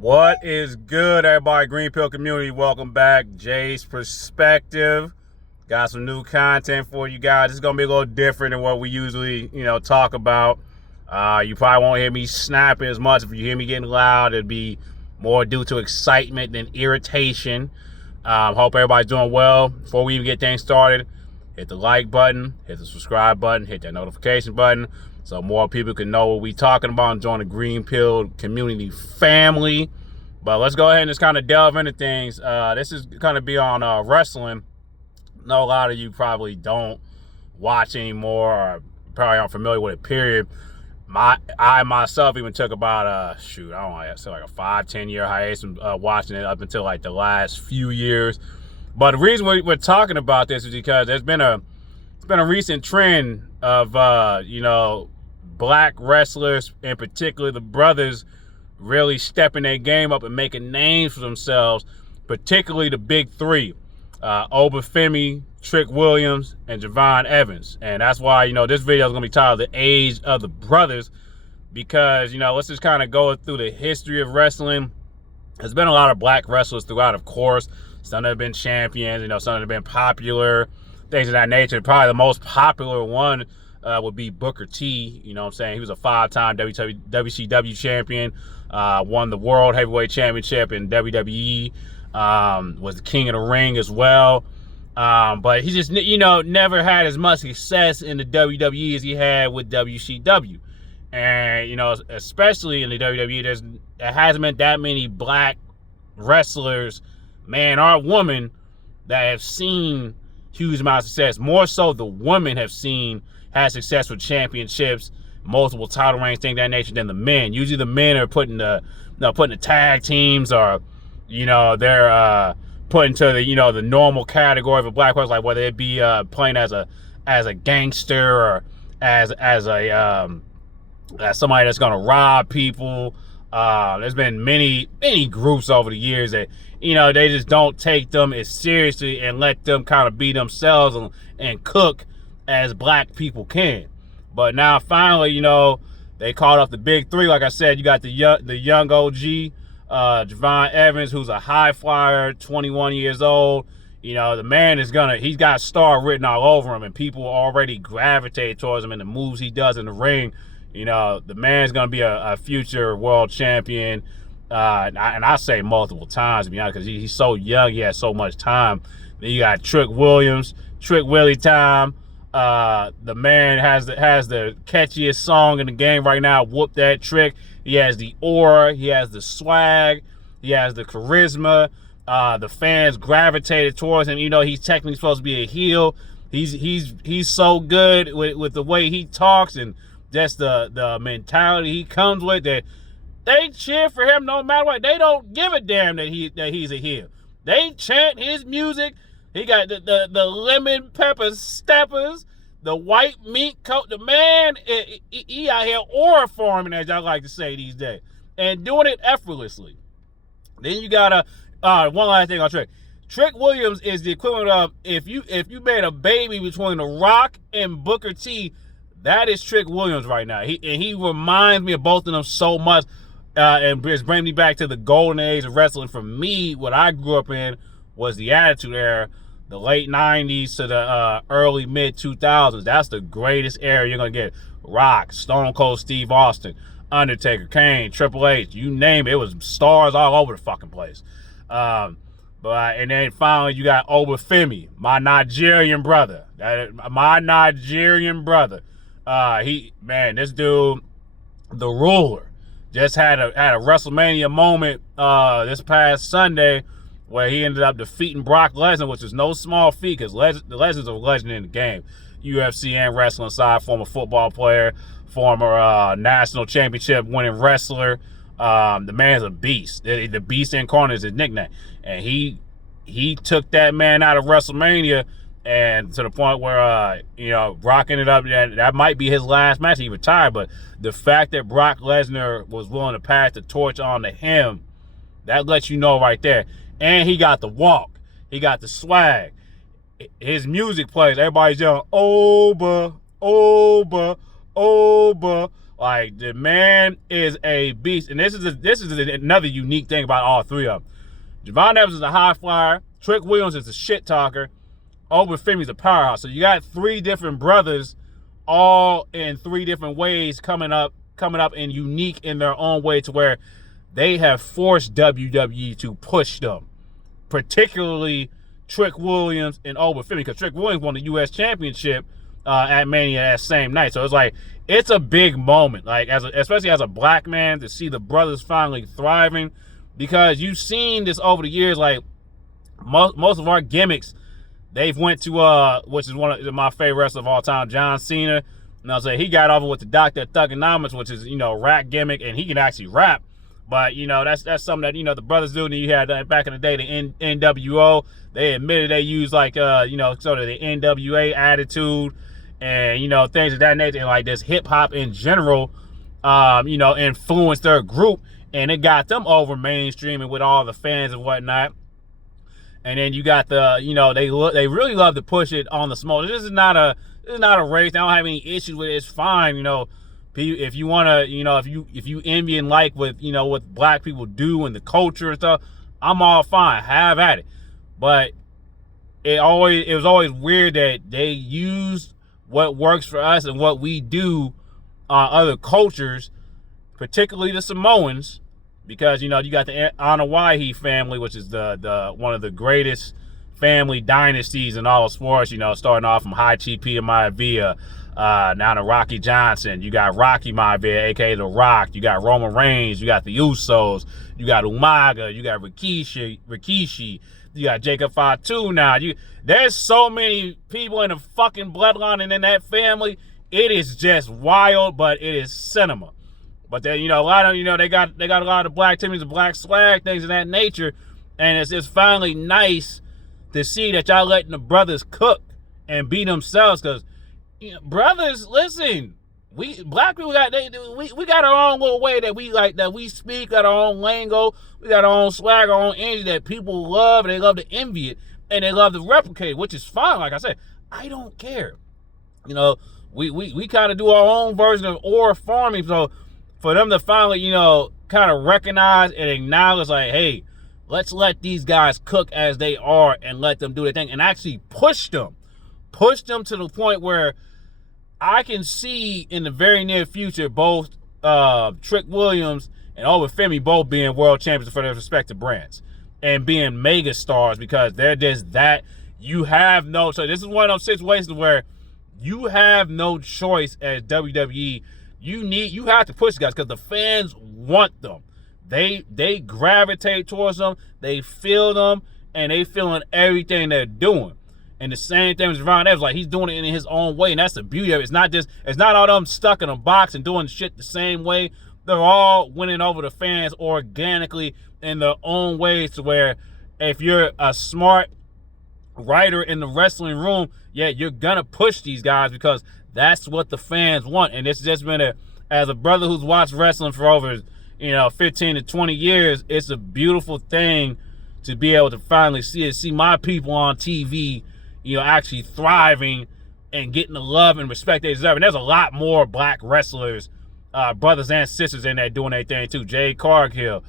What is good, everybody? Green Pill community, welcome back. Jay's Perspective. Got some new content for you guys. It's gonna be a little different than what we usually, talk about. You probably won't hear me snapping as much. If you hear me getting loud, it'd be more due to excitement than irritation. Hope everybody's doing well. Before we even get things started, hit the like button, hit the subscribe button, hit that notification button, so more people can know what we're talking about and join the Green Pill community family. But let's go ahead and just kind of delve into things. This is going to be on wrestling. I know a lot of you probably don't watch anymore or probably aren't familiar with it, period. I myself even took about I don't know, I'd say like a 5-10 year hiatus from watching it up until like the last few years. But the reason we're talking about this is because there's been a recent trend of black wrestlers, in particular the brothers, really stepping their game up and making names for themselves, particularly the big three, Obafemi, Trick Williams, and Javon Evans. And that's why, this video is going to be titled The Age of the Brothers, because, let's just kind of go through the history of wrestling. There's been a lot of black wrestlers throughout, of course. Some that have been champions, some that have been popular, things of that nature. Probably the most popular one would be Booker T. You know what I'm saying? He was a 5-time WCW champion, won the World Heavyweight Championship in WWE, was the king of the ring as well. But he just, never had as much success in the WWE as he had with WCW. And, especially in the WWE, there hasn't been that many black wrestlers, man or woman, that have seen huge amount of success. More so the women have had success with championships, multiple title reigns, things of that nature, than the men. Usually the men are putting the tag teams, or they're put into the normal category of a black person, like whether it be playing as a gangster or as somebody that's gonna rob people. There's been many groups over the years that they just don't take them as seriously and let them kind of be themselves and cook as black people can. But now finally, they called up the big three. Like I said, you got the young OG, Javon Evans, who's a high flyer, 21 years old. The man he's got a star written all over him, and people already gravitate towards him and the moves he does in the ring. The man's gonna be a future world champion, and I say multiple times, to be honest, because he's so young, he has so much time. Then you got Trick Williams, Trick Willie time. The man has the catchiest song in the game right now. Whoop That Trick. He has the aura, he has the swag, he has the charisma. The fans gravitated towards him. He's technically supposed to be a heel. He's so good with the way he talks and just the mentality he comes with, that they cheer for him no matter what. They don't give a damn that he's a heel. They chant his music. He got the lemon pepper steppers, the white meat coat. The man, he out here aura forming, as y'all like to say these days, and doing it effortlessly. Then you got one last thing on Trick. Trick Williams is the equivalent of if you made a baby between The Rock and Booker T. That is Trick Williams right now. He reminds me of both of them so much, and it's bringing me back to the golden age of wrestling. For me, what I grew up in was the Attitude Era, the late 90s to the early mid 2000s. That's the greatest era you're gonna get. Rock, Stone Cold Steve Austin, Undertaker, Kane, Triple H, you name it. It was stars all over the fucking place. And then finally you got Obafemi, my Nigerian brother. This dude, the ruler, just had a WrestleMania moment this past Sunday where he ended up defeating Brock Lesnar, which is no small feat, because Lesnar's a legend in the game. UFC and wrestling side, former football player, former national championship winning wrestler. The man's a beast. The Beast Incarnate is his nickname. And he took that man out of WrestleMania, and to the point where Brock ended up, that might be his last match. He retired, but the fact that Brock Lesnar was willing to pass the torch on to him, that lets you know right there. And he got the walk, he got the swag. His music plays, everybody's yelling Oba, Oba, Oba, Like, the man is a beast. And this is another unique thing about all three of them. Javon Evans is a high flyer. Trick Williams is a shit talker. Femi's a powerhouse. So you got three different brothers, all in three different ways coming up and unique in their own way, to where they have forced WWE to push them. Particularly Trick Williams and Femi, because Trick Williams won the U.S. Championship at Mania that same night. So it's like, it's a big moment, like, especially as a black man, to see the brothers finally thriving, because you've seen this over the years. Like, most of our gimmicks, they've went to which is one of my favorite wrestlers of all time, John Cena. And I'll say he got over with the Dr. Thugonomics, which is, rap gimmick, and he can actually rap. But, that's something that, the brothers do. And you had back in the day, the NWO, they admitted they used, like, sort of the NWA attitude and, things of that nature. And, like, this hip-hop in general, influenced their group. And it got them over mainstream and with all the fans and whatnot. And then you got the, they really love to push it on the small. This is not a race. I don't have any issues with it. It's fine, if you want to, if you envy and like what black people do and the culture and stuff, I'm all fine. Have at it. But it was always weird that they used what works for us and what we do on other cultures, particularly the Samoans, because you got the Anawahi family, which is the one of the greatest family dynasties in all of sports. Starting off from High Chipi and Maivia, now to Rocky Johnson. You got Rocky Maivia, aka The Rock. You got Roman Reigns. You got the Usos. You got Umaga. You got Rikishi. You got Jacob Fatu now. There's so many people in the fucking bloodline and in that family. It is just wild, but it is cinema. But then, a lot of, they got a lot of black teams and black swag, things of that nature. And it's finally nice to see that y'all letting the brothers cook and be themselves. Because, brothers, listen, we black people we got our own little way that we speak, got our own lingo, we got our own swag, our own energy that people love, and they love to envy it, and they love to replicate, which is fine. Like I said, I don't care. We kind of do our own version of ore farming. So for them to finally, kind of recognize and acknowledge, like, hey, let's let these guys cook as they are and let them do their thing, and actually push them to the point where I can see in the very near future both Trick Williams and Femi both being world champions for their respective brands and being mega stars, because they're just that. So this is one of those situations where you have no choice as WWE. You have to push guys because the fans want them. They gravitate towards them. They feel them, and they feeling everything they're doing. And the same thing with Javon Evans, like, he's doing it in his own way, and that's the beauty of it. It's not all them stuck in a box and doing shit the same way. They're all winning over the fans organically in their own ways, to where if you're a smart writer in the wrestling room, yeah, you're gonna push these guys because that's what the fans want. And it's just been as a brother who's watched wrestling for over 15 to 20 years, it's a beautiful thing to be able to finally see my people on TV, actually thriving and getting the love and respect they deserve. And there's a lot more black wrestlers, brothers and sisters in there doing their thing too. Jade Cargill,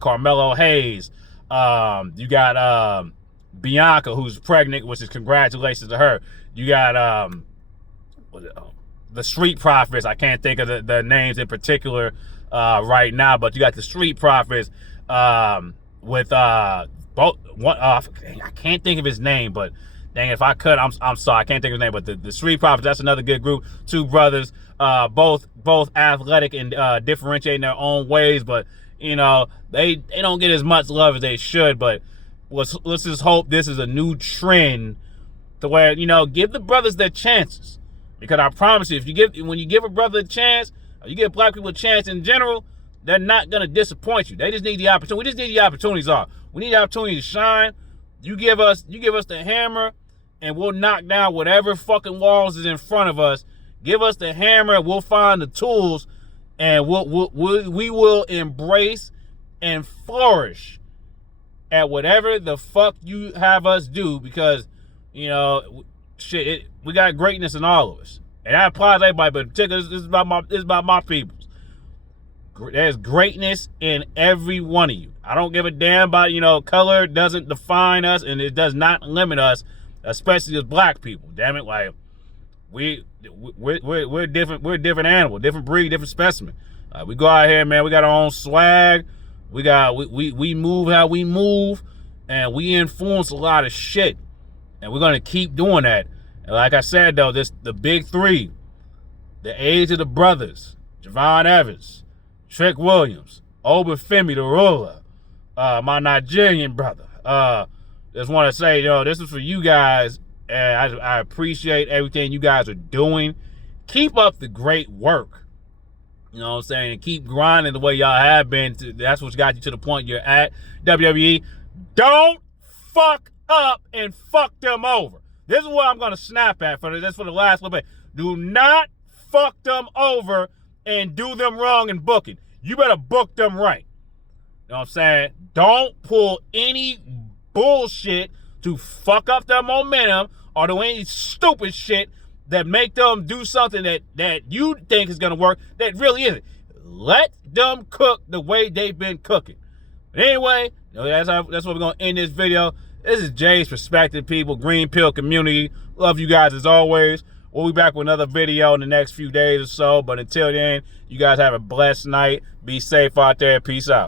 Carmelo Hayes. You got Bianca, who's pregnant, which is congratulations to her. You got the Street Profits. I can't think of the names in particular right now, but you got the Street Profits with both one. I can't think of his name, but dang, if I could, I'm sorry, I can't think of his name. But the Street Profits, that's another good group. Two brothers, both athletic and differentiate in their own ways, but they don't get as much love as they should. But let's just hope this is a new trend to where give the brothers their chances, because I promise you, when you give a brother a chance, or you give black people a chance in general, they're not gonna disappoint you. They just need the opportunity. We just need the opportunities. We need the opportunity to shine. You give us the hammer, and we'll knock down whatever fucking walls is in front of us. Give us the hammer, we'll find the tools, and we will embrace and flourish at whatever the fuck you have us do, because we got greatness in all of us. And that applies to everybody, but in particular, this is about my peoples. There's greatness in every one of you. I don't give a damn about, color doesn't define us, and it does not limit us, especially as black people. Damn it, like we're different. We're a different animal, different breed, different specimen. We go out here, man. We got our own swag. We move how we move, and we influence a lot of shit, and we're gonna keep doing that. And like I said, though, the big three, the age of the brothers, Javon Evans, Trick Williams, Obafemi the ruler, my Nigerian brother. Just want to say, this is for you guys, and I appreciate everything you guys are doing. Keep up the great work. You know what I'm saying? And keep grinding the way y'all have been. That's what's got you to the point you're at. WWE, don't fuck up and fuck them over. This is what I'm going to snap at for the last little bit. Do not fuck them over and do them wrong in booking. You better book them right. You know what I'm saying? Don't pull any bullshit to fuck up their momentum or do any stupid shit that make them do something that you think is going to work that really isn't. Let them cook the way they've been cooking. But anyway, that's what we're going to end this video. This is Jay's Perspective, people. Green Pill community. Love you guys as always. We'll be back with another video in the next few days or so. But until then, you guys have a blessed night. Be safe out there. Peace out.